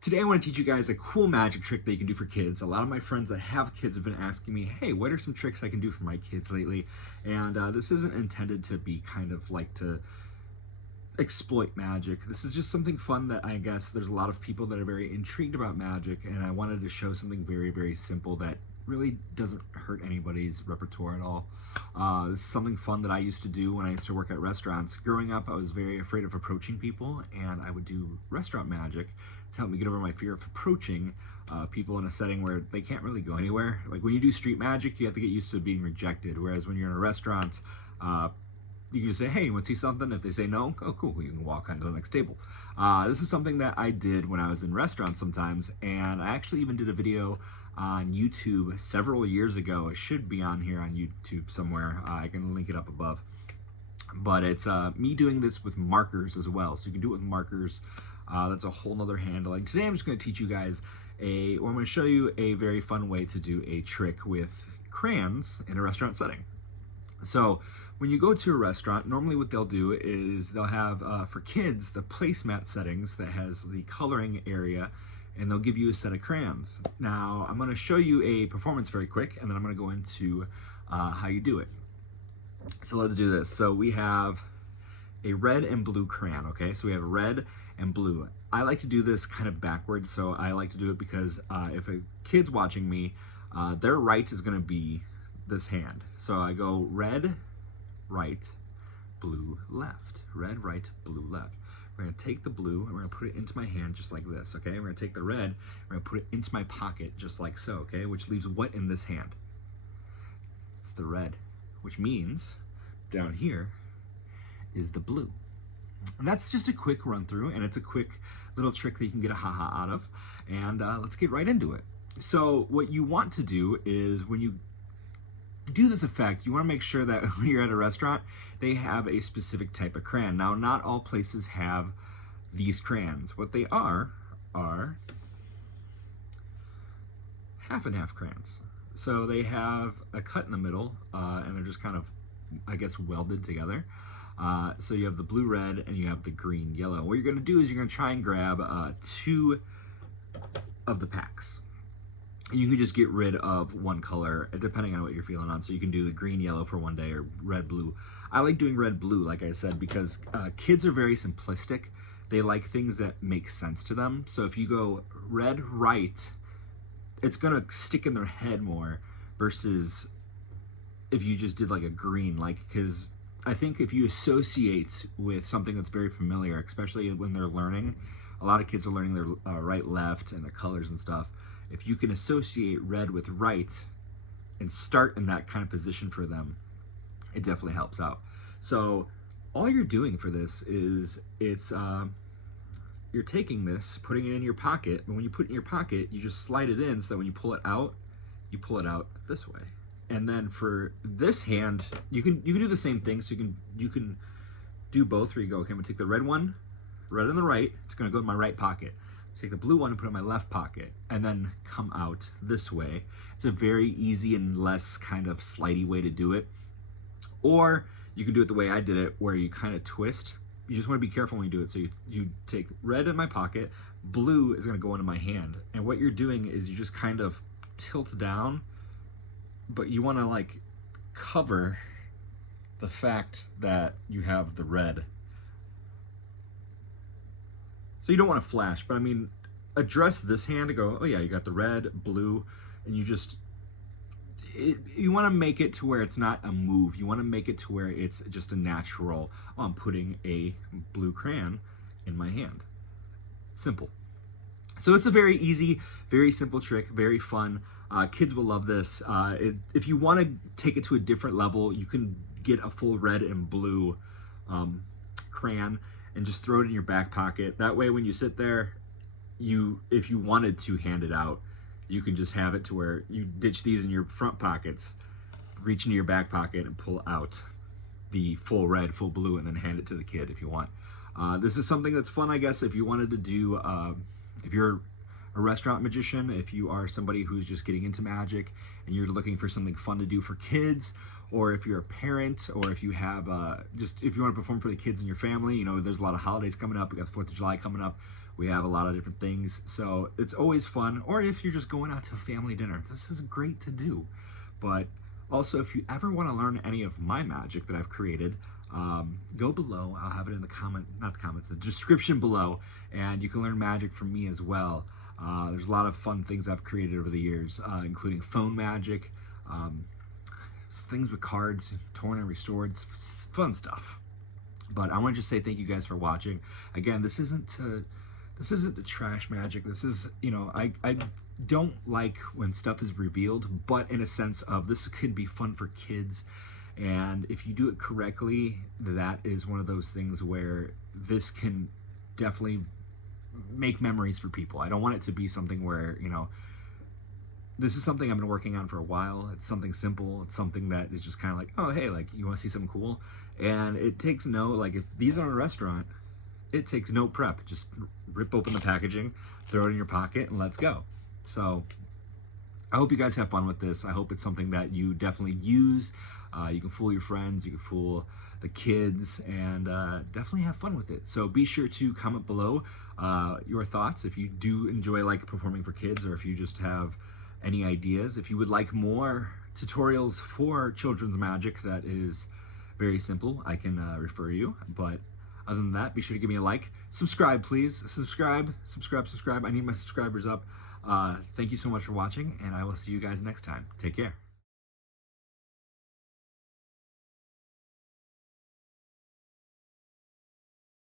Today I want to teach you guys a cool magic trick that you can do for kids. A lot of my friends that have kids have been asking me, hey, what are some tricks I can do for my kids lately? And this isn't intended to be kind of like to exploit magic. This is just something fun that I guess there's a lot of people that are very intrigued about magic, and I wanted to show something very, very simple that really doesn't hurt anybody's repertoire at all. This is something fun that I used to do when I used to work at restaurants. Growing up, I was very afraid of approaching people, and I would do restaurant magic to help me get over my fear of approaching people in a setting where they can't really go anywhere. Like when you do street magic, you have to get used to being rejected, whereas when you're in a restaurant, you can just say, hey, you want to see something? If they say no, oh cool, you can walk on to the next table. This is something that I did when I was in restaurants sometimes, and I actually even did a video on YouTube several years ago. It should be on here on YouTube somewhere. I can link it up above. But it's me doing this with markers as well. So you can do it with markers. That's a whole nother handling. Today I'm just going to teach you guys I'm going to show you a very fun way to do a trick with crayons in a restaurant setting. So when you go to a restaurant, normally what they'll do is they'll have, for kids, the placemat settings that has the coloring area, and they'll give you a set of crayons. Now, I'm going to show you a performance very quick, and then I'm going to go into how you do it. So let's do this. So we have a red and blue crayon, okay? So we have red and blue. I like to do this kind of backwards, so I like to do it because if a kid's watching me, their right is going to be this hand. So I go red, right, blue, left. Red, right, blue, left. We're going to take the blue and we're going to put it into my hand just like this, okay? We're going to take the red, we're going to put it into my pocket just like so, okay? Which leaves what in this hand? It's the red, which means down here is the blue. And that's just a quick run through, and it's a quick little trick that you can get a ha-ha out of. And let's get right into it. So what you want to do is when you do this effect, you want to make sure that when you're at a restaurant, they have a specific type of crayon. Now, not all places have these crayons. What they are half and half crayons. So they have a cut in the middle, and they're just kind of, I guess, welded together. So you have the blue red and you have the green yellow. What you're going to do is you're going to try and grab 2 of the packs. You can just get rid of one color depending on what you're feeling on. So you can do the green yellow for one day or red blue. I like doing red blue, like I said, because kids are very simplistic. They like things that make sense to them. So if you go red right, it's gonna stick in their head more versus if you just did like a green, because I think if you associate with something that's very familiar, especially when they're learning, a lot of kids are learning their right, left, and their colors and stuff. If you can associate red with right and start in that kind of position for them, it definitely helps out. So all you're doing for this is you're taking this, putting it in your pocket, and when you put it in your pocket, you just slide it in so that when you pull it out this way. And then for this hand, you can do the same thing. So you can do both where you go, okay, I'm gonna take the red one, red on the right, it's gonna go in my right pocket. Take the blue one and put it in my left pocket, and then come out this way. It's a very easy and less kind of slidey way to do it. Or you can do it the way I did it, where you kind of twist. You just want to be careful when you do it. So you take red in my pocket, blue is going to go into my hand. And what you're doing is you just kind of tilt down, but you want to like cover the fact that you have the red. So you don't want to flash, but I mean, address this hand to go, oh yeah, you got the red, blue, and you want to make it to where it's not a move. You want to make it to where it's just a natural, oh, I'm putting a blue crayon in my hand. Simple. So it's a very easy, very simple trick, very fun. Kids will love this. If you want to take it to a different level, you can get a full red and blue crayon and just throw it in your back pocket. That way when you sit there, if you wanted to hand it out, you can just have it to where you ditch these in your front pockets, reach into your back pocket and pull out the full red, full blue, and then hand it to the kid if you want. This is something that's fun, I guess, if you wanted to do, if you're a restaurant magician, if you are somebody who's just getting into magic and you're looking for something fun to do for kids, or if you're a parent, or if you have if you want to perform for the kids in your family. You know, there's a lot of holidays coming up. We got the 4th of July coming up. We have a lot of different things, so it's always fun. Or if you're just going out to a family dinner, this is great to do. But also, if you ever want to learn any of my magic that I've created, go below. I'll have it in the description below, and you can learn magic from me as well. There's a lot of fun things I've created over the years, including phone magic, things with cards, torn and restored, fun stuff. But I want to just say thank you guys for watching. Again, this isn't the trash magic. This is, I don't like when stuff is revealed, but in a sense of this could be fun for kids. And if you do it correctly, that is one of those things where this can definitely make memories for people. I don't want it to be something where, this is something I've been working on for a while. It's something simple. It's something that is just kind of like, oh, hey, like, you want to see something cool? And it takes if these are a restaurant, it takes no prep. Just rip open the packaging, throw it in your pocket, and let's go. So I hope you guys have fun with this. I hope it's something that you definitely use. You can fool your friends, you can fool the kids, and definitely have fun with it. So be sure to comment below your thoughts if you do enjoy performing for kids, or if you just have any ideas. If you would like more tutorials for children's magic that is very simple, I can refer you. But other than that, be sure to give me a like. Subscribe, please. Subscribe. I need my subscribers up. Thank you so much for watching, and I will see you guys next time. Take care.